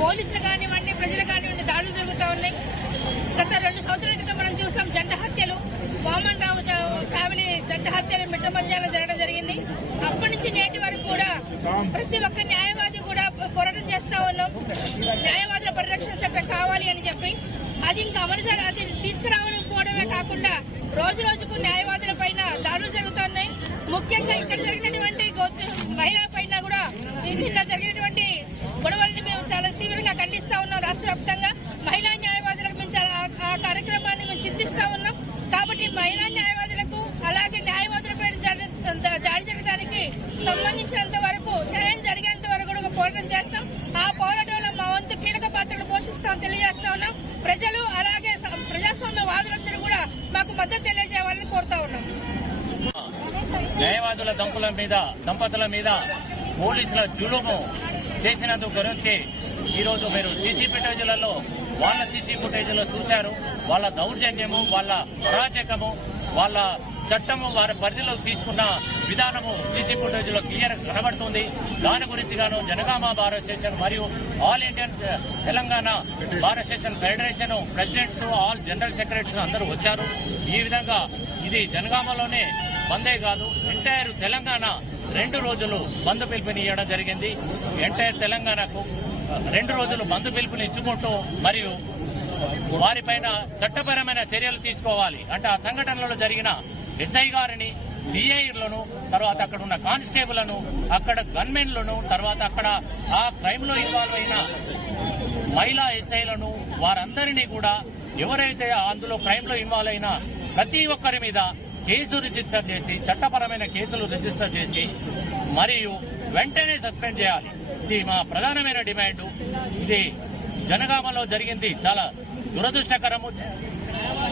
పోలీసులు కానివ్వండి ప్రజలు కానివ్వండి దాడులు జరుగుతూ ఉన్నాయి. గత రెండు సంవత్సరాల క్రితం మనం చూసాం జంట హత్యలు. వామన్ రావు ఫ్యామిలీ జంట హత్యలు మిట్ట మధ్యాహ్నం జరగడం జరిగింది. అప్పటి నుంచి నేటి వరకు కూడా ప్రతి ఒక్క న్యాయవాది కూడా పోరాటం చేస్తా ఉన్నాం. న్యాయవాదుల పరిరక్షణ చట్టం కావాలి అని చెప్పి. అది ఇంకా అమలు అది తీసుకురావకపోవడమే కాకుండా రోజు రోజుకు న్యాయవాదుల పైన దాడులు జరుగుతున్నాయి. ముఖ్యంగా ఇక్కడ జరిగినటువంటి మహిళా మహిళల పైన కూడా నిన్న జరిగినటువంటి గొడవల్ని మేము చాలా తీవ్రంగా ఖండిస్తా ఉన్నాం రాష్ట్ర వ్యాప్తంగా మహిళా న్యాయవాదులకు మేము చాలా ఆ- ఆ కార్యక్రమాన్ని మేము చింతిస్తా ఉన్నాం కాబట్టి మహిళా న్యాయవాదులకు అలాగే న్యాయవాదుల జారీ జరి- జరగడానికి సంబంధించినంత వరకు న్యాయం జరిగేంత వరకు కూడా పోరాటం చేస్తాం. ఆ పోరాటంలో మా వంతు కీలక పాత్రను పోషిస్తాం తెలియజేస్తా ఉన్నాం. ప్రజలు అలాగే ప్రజాస్వామ్య వాదులందరూ కూడా మాకు మద్దతు తెలియజేయాలని కోరుతా ఉన్నాం. న్యాయవాదుల దంపుల మీద దంపతుల మీద పోలీసుల జులుము చేసినందుకు గురించి ఈరోజు మీరు సీసీ ఫుటేజీలలో వాళ్ళ సీసీ ఫుటేజ్లో చూశారు. వాళ్ళ దౌర్జన్యము వాళ్ళ అరాచకము వాళ్ళ చట్టము వారి పరిధిలోకి తీసుకున్న విధానము సీసీ ఫుటేజ్లో క్లియర్ కనబడుతుంది. దాని గురించి గాను జనగామ బార్ అసోసియేషన్ మరియు all Indian Telangana bar association federation presidents all general secretaries అందరూ వచ్చారు. ఈ విధంగా ఇది జనగామలోనే బందే కాదు ఎంటైర్ తెలంగాణ రెండు రోజులు బంద్ పిలుపునియడం జరిగింది. ఎంటైర్ తెలంగాణకు రెండు రోజులు బంధు పిలుపుని ఇచ్చుకుంటూ మరియు వారిపైన చట్టపరమైన చర్యలు తీసుకోవాలి అంటే ఆ సంఘటనలో జరిగిన ఎస్ఐ గారిని సిఐలను తర్వాత అక్కడ ఉన్న కానిస్టేబుల్ను అక్కడ గన్మెన్లను తర్వాత అక్కడ ఆ క్రైమ్లో ఇన్వాల్వ్ అయిన మహిళా ఎస్ఐలను వారందరినీ కూడా ఎవరైతే అందులో క్రైమ్లో ఇన్వాల్వ్ అయినా ప్రతి ఒక్కరి మీద కేసు రిజిస్టర్ చేసి చట్టపరమైన కేసులు రిజిస్టర్ చేసి మరియు వెంటనే సస్పెండ్ చేయాలి. ఇది మా ప్రధానమైన డిమాండ్. ఇది జనగామలో జరిగింది. చాలా దురదృష్టకరము.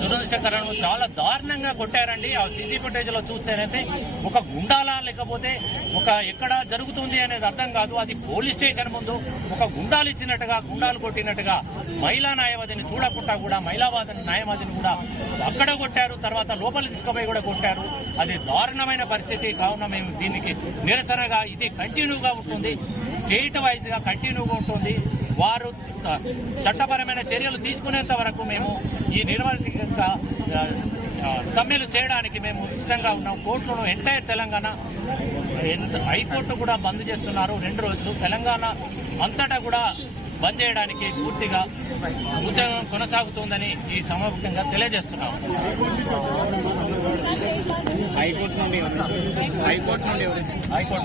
దురదృష్టకరము చాలా దారుణంగా కొట్టారండి. ఆ సీసీ ఫుటేజ్లో చూస్తేనైతే ఒక గుండాలా లేకపోతే ఒక ఎక్కడ జరుగుతుంది అనేది అర్థం కాదు. అది పోలీస్ స్టేషన్ ముందు ఒక గుండాలు ఇచ్చినట్టుగా గుండాలు కొట్టినట్టుగా మహిళా న్యాయవాదిని చూడకుండా కూడా మహిళావాదిని న్యాయవాదిని కూడా అక్కడ కొట్టారు. తర్వాత లోపల తీసుకుపోయి కూడా కొట్టారు. అది దారుణమైన పరిస్థితి. కావున మేము దీనికి నిరసనగా ఇది కంటిన్యూగా ఉంటుంది. స్టేట్ వైజ్గా కంటిన్యూగా ఉంటుంది. వారు చట్టపరమైన చర్యలు తీసుకునేంత వరకు మేము ఈ ఆ, సమ్మెలు చేయడానికి మేము ఇష్టంగా ఉన్నాం. కోర్టులను ఎంటైర్ తెలంగాణ ఎంత- హైకోర్టు కూడా బంద్ చేస్తున్నారు రెండు రోజులు. తెలంగాణ అంతటా కూడా బంద్ చేయడానికి పూర్తిగా ఉద్యమం కొనసాగుతుందని ఈ సమావేశంగా తెలియజేస్తున్నాం. హైకోర్టు నుండి హైకోర్టు నుండి హైకోర్టు.